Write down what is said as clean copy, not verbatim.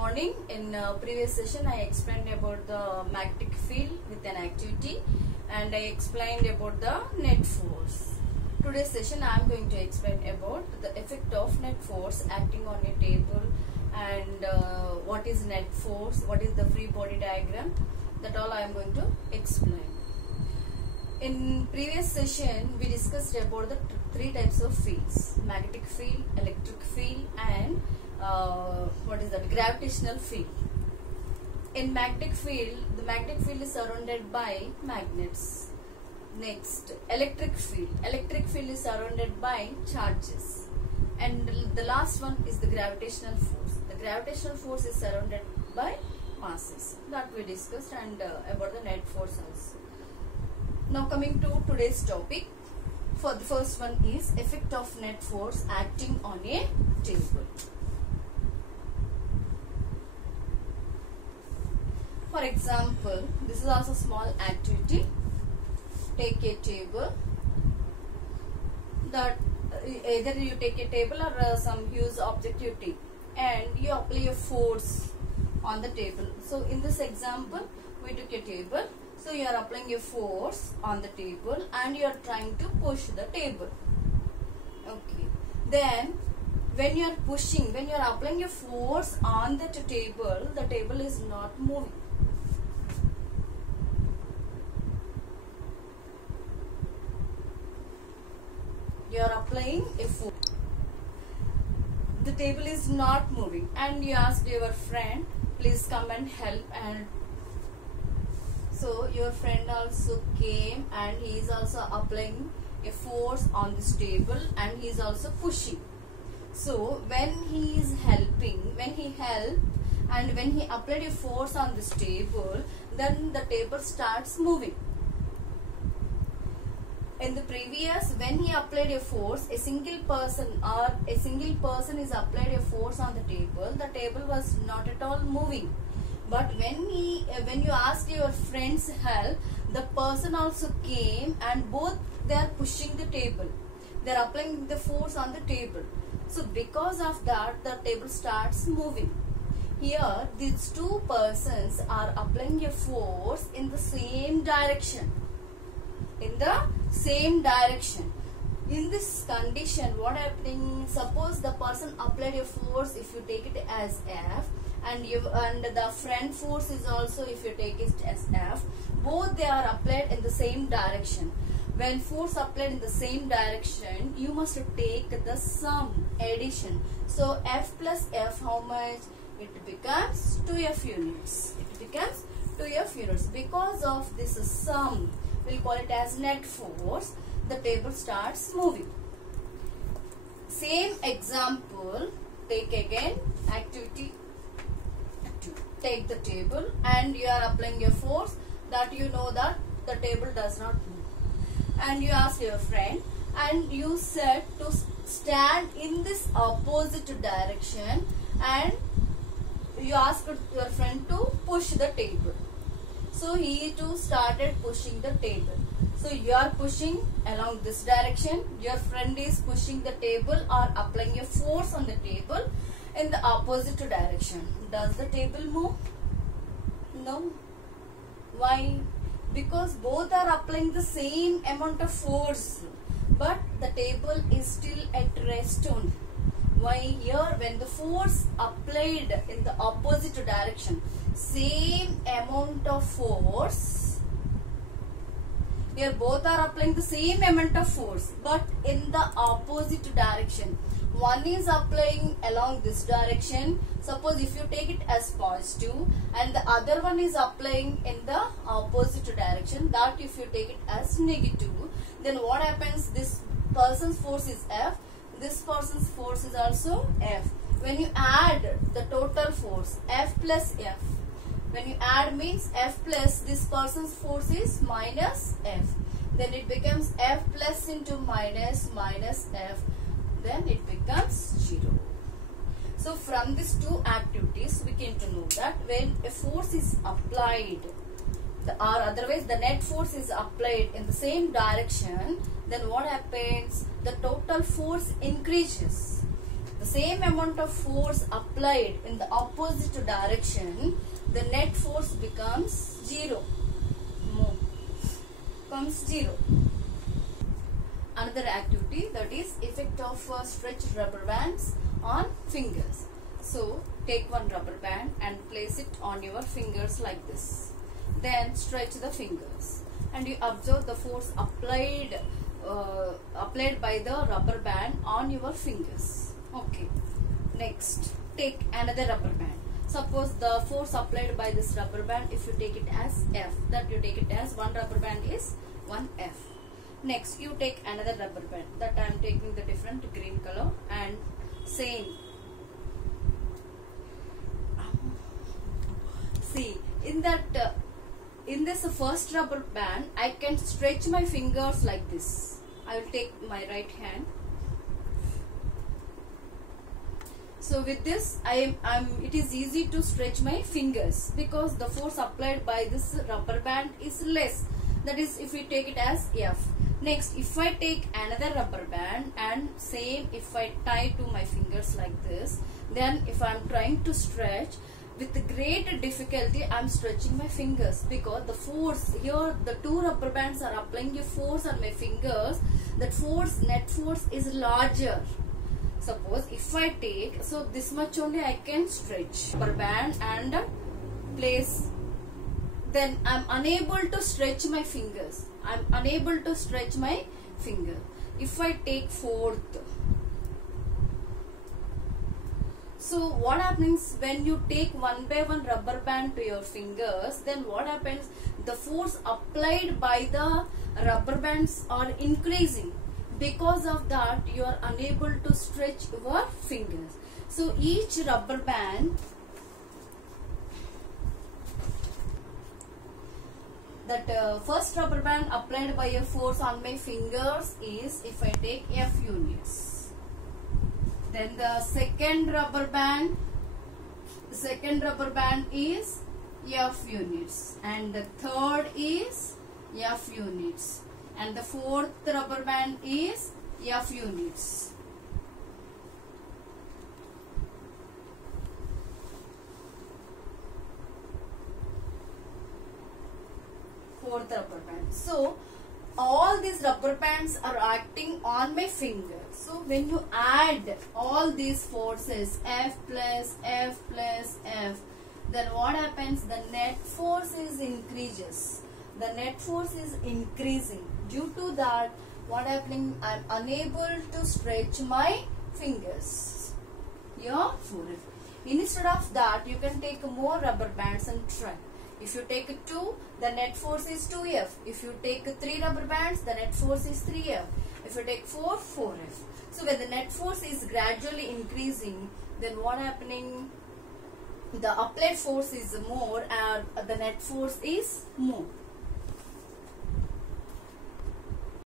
morning. In previous session I explained about the magnetic field with an activity and I explained about the net force. Today's session I am going to explain about the effect of net force acting on a table and what is net force, what is the free body diagram, that all I am going to explain. In previous session we discussed about the three types of fields: magnetic field, electric field and gravitational field. In magnetic field, the magnetic field is surrounded by magnets. Next, electric field. Electric field is surrounded by charges. And the last one is the gravitational force. The gravitational force is surrounded by masses. That we discussed, and about the net force also. Now coming to today's topic. For the first one is effect of net force acting on a table. For example, this is also small activity. Take a table. That either you take a table or some huge object you take, and you apply a force on the table. So in this example, we took a table. So you are applying a force on the table and you are trying to push the table. Okay. Then when you are pushing, when you are applying a force on the table is not moving. You are applying a force. The table is not moving, and you asked your friend, please come and help, and so your friend also came and he is also applying a force on this table and he is also pushing. So when he is helping, when he helped and when he applied a force on this table, then the table starts moving. In the previous, when he applied a force, a single person is applied a force on the table was not at all moving. But when you asked your friend's help, the person also came and both they are pushing the table. They are applying the force on the table. So because of that, the table starts moving. Here, these two persons are applying a force in the same direction. In the same direction. In this condition, what happening? Suppose the person applied a force, if you take it as F, and the friend force is also, if you take it as F, both they are applied in the same direction. When force applied in the same direction, you must take the sum, addition. So F plus F, how much? It becomes 2F units. It becomes 2F units. Because of this sum, we'll call it as net force, the table starts moving. Same example, take again activity. Take the table and you are applying a force that you know that the table does not move. And you ask your friend and you said to stand in this opposite direction, and you asked your friend to push the table. So he too started pushing the table. So you are pushing along this direction, your friend is pushing the table or applying a force on the table in the opposite direction. Does the table move? No. Why? Because both are applying the same amount of force, but the table is still at rest only. Why? Here when the force applied in the opposite direction, same amount of force, here both are applying the same amount of force but in the opposite direction. One is applying along this direction. Suppose if you take it as positive and the other one is applying in the opposite direction, that if you take it as negative, then what happens? This person's force is F, this person's force is also F. When you add the total force, F plus F, when you add means F plus this person's force is minus F. Then it becomes F plus into minus F. Then it becomes 0. So from these two activities, we came to know that when a force is applied, or otherwise the net force is applied in the same direction, then what happens? The total force increases. the same amount of force applied in the opposite direction, the net force becomes 0. Becomes 0. Another activity, that is effect of stretched rubber bands on fingers. So take one rubber band and place it on your fingers like this. Then stretch the fingers and you observe the force applied by the rubber band on your fingers. Okay. Next, take another rubber band. Suppose the force applied by this rubber band, if you take it as F, that you take it as one rubber band is 1F. Next, you take another rubber band. That I am taking the different green color and same. See, in this first rubber band, I can stretch my fingers like this. I will take my right hand. So with this, it is easy to stretch my fingers because the force applied by this rubber band is less. That is, if we take it as F. Next, if I take another rubber band and same, if I tie to my fingers like this, then if I am trying to stretch, with great difficulty I am stretching my fingers because the force here, the two rubber bands are applying a force on my fingers. That force, net force, is larger. Suppose if I take, so this much only I can stretch rubber band and place, then I am unable to stretch my fingers. I am unable to stretch my finger. If I take fourth, so what happens when you take one by one rubber band to your fingers, then what happens, the force applied by the rubber bands are increasing. Because of that, you are unable to stretch your fingers. So each rubber band, that first rubber band applied by a force on my fingers is, if I take F units. Then the second rubber band is F units, and the third is F units, and the fourth rubber band is F units. Fourth rubber band. So all these rubber bands are acting on my finger. So when you add all these forces, F plus F plus F, then what happens? The net force is increases. The net force is increasing. Due to that, what happening? I am unable to stretch my fingers. Here, instead of that, you can take more rubber bands and try. If you take 2, the net force is 2F. If you take 3 rubber bands, the net force is 3F. If you take 4, 4F. So when the net force is gradually increasing, then what happening? The applied force is more and the net force is more.